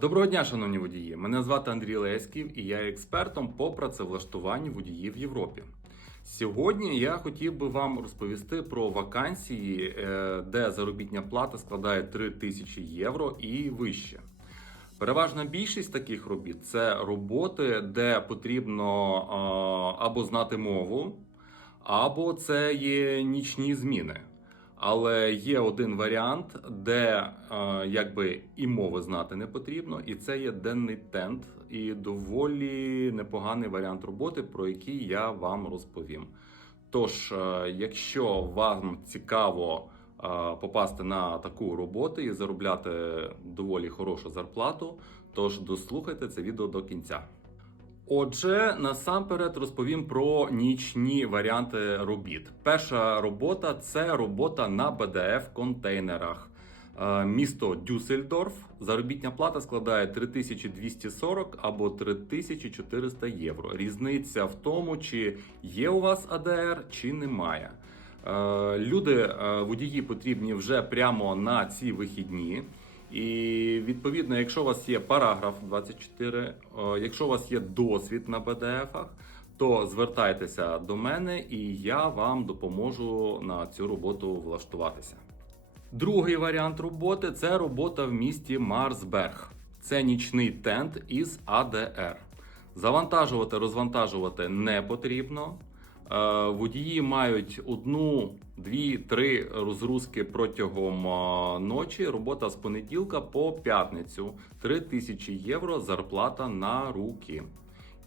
Доброго дня, шановні водії! Мене звати Андрій Леськів і я експертом по працевлаштуванню водіїв в Європі. Сьогодні я хотів би вам розповісти про вакансії, е, де заробітня плата складає 3 тисячі євро і вище. Переважна більшість таких робіт це роботи, де потрібно або знати мову, або це є нічні зміни. Але є один варіант, де е, якби і мови знати не потрібно, і це є денний тент, і доволі непоганий варіант роботи, про який я вам розповім. Тож, е, якщо вам цікаво е, попасти на таку роботу і заробляти доволі хорошу зарплату, тож дослухайте це відео до кінця. Отже, насамперед розповім про нічні варіанти робіт. Перша робота це робота на БДФ контейнерах. Е, Місто Дюссельдорф. Заробітня плата складає 3240 або 3400 євро. Різниця в тому, чи є у вас АДР, чи немає. Е, Люди, е, водії потрібні вже прямо на ці вихідні. І відповідно, якщо у вас є параграф 24, е, якщо у вас є досвід на БДФах, то звертайтеся до мене і я вам допоможу на цю роботу влаштуватися. Другий варіант роботи це робота в місті Марсберг. Це нічний тент із АДР. Завантажувати, розвантажувати не потрібно. Е, Водії мають одну, дві, три розгрузки протягом е, ночі. Робота з понеділка по п'ятницю. 3000 євро зарплата на руки.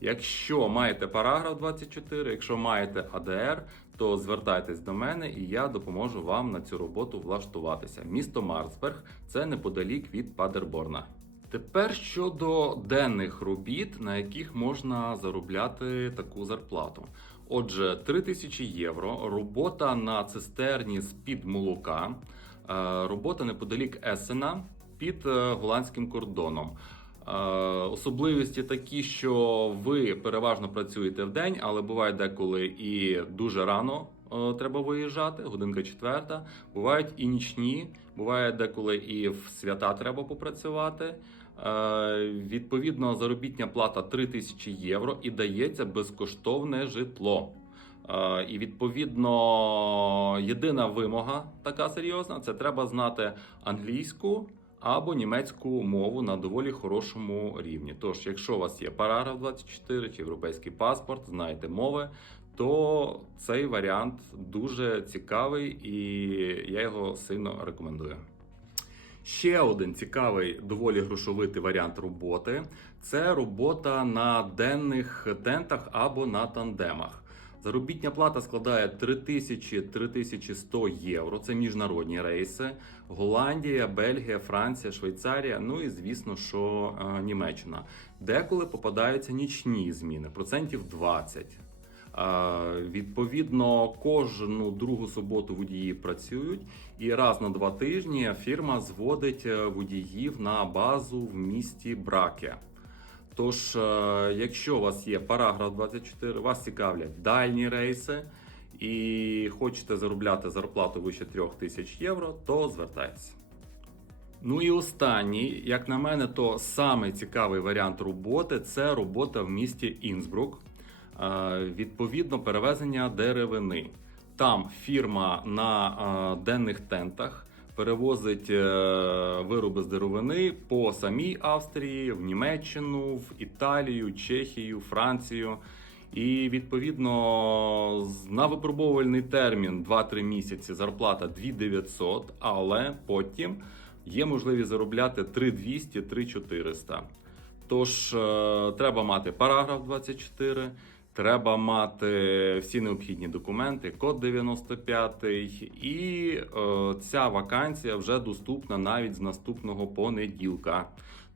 Якщо маєте параграф 24, якщо маєте АДР, то звертайтесь до мене і я допоможу вам на цю роботу влаштуватися. Місто Марсберг це неподалік від Падерборна. Тепер щодо денних робіт, на яких можна заробляти таку зарплату. Отже, 3000 євро, робота на цистерні з-під молока, е, робота неподалік Есена під е, голландським кордоном. Е, Особливості такі, що ви переважно працюєте в день, але буває деколи і дуже рано треба виїжджати, годинка четверта. Бувають і нічні, буває деколи і в свята треба попрацювати. Е, Відповідно, заробітня плата 3000 євро і дається безкоштовне житло. Е, І відповідно єдина вимога така серйозна це треба знати англійську або німецьку мову на доволі хорошому рівні. Тож, якщо у вас є параграф 24 чи європейський паспорт, знаєте мови, то цей варіант дуже цікавий і я його сильно рекомендую. Ще один цікавий, доволі грошовитий варіант роботи це робота на денних тентах або на тандемах. Заробітня плата складає 3000-3100 євро. Це міжнародні рейси. Голландія, Бельгія, Франція, Швейцарія. Ну і звісно, що е, Німеччина. Деколи попадаються нічні зміни, процентів 20. Е, Відповідно, кожну другу суботу водії працюють, і раз на два тижні фірма зводить е, водіїв на базу в місті Браке. Тож, е, якщо у вас є параграф 24, вас цікавлять дальні рейси і хочете заробляти зарплату вище 3000 євро, то звертайтеся. Ну і останній, як на мене, то самий цікавий варіант роботи це робота в місті Інсбрук. Е, Відповідно, перевезення деревини. Там фірма на е, денних тентах перевозить е, вироби з деревини по самій Австрії, в Німеччину, в Італію, Чехію, Францію. І відповідно на випробовувальний термін 2-3 місяці зарплата 2900, але потім є можливість заробляти 3200-3400. Тож е, треба мати параграф 24, треба мати всі необхідні документи, код 95, і е, ця вакансія вже доступна навіть з наступного понеділка.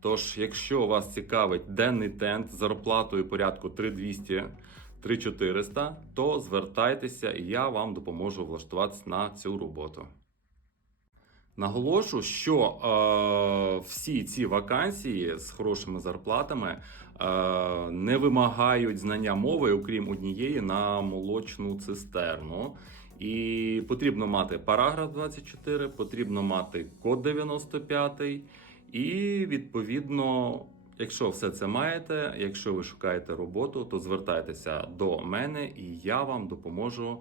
Тож, якщо вас цікавить денний тент з зарплатою порядку 3200 3400, то звертайтеся, і я вам допоможу влаштуватися на цю роботу. Наголошу, що е, всі ці вакансії з хорошими зарплатами е, не вимагають знання мови, окрім однієї на молочну цистерну. І потрібно мати параграф 24, потрібно мати код 95 І відповідно, якщо все це маєте, якщо ви шукаєте роботу, то звертайтеся до мене, і я вам допоможу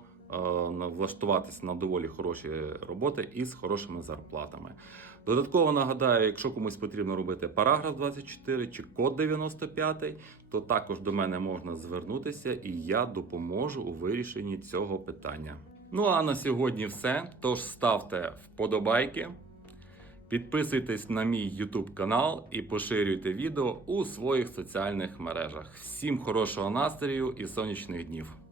влаштуватися на доволі хороші роботи із хорошими зарплатами. Додатково нагадаю, якщо комусь потрібно робити параграф 24 чи код 95, то також до мене можна звернутися, і я допоможу у вирішенні цього питання. Ну а на сьогодні все. Тож ставте вподобайки, підписуйтесь на мій YouTube канал і поширюйте відео у своїх соціальних мережах. Всім хорошого настрою і сонячних днів!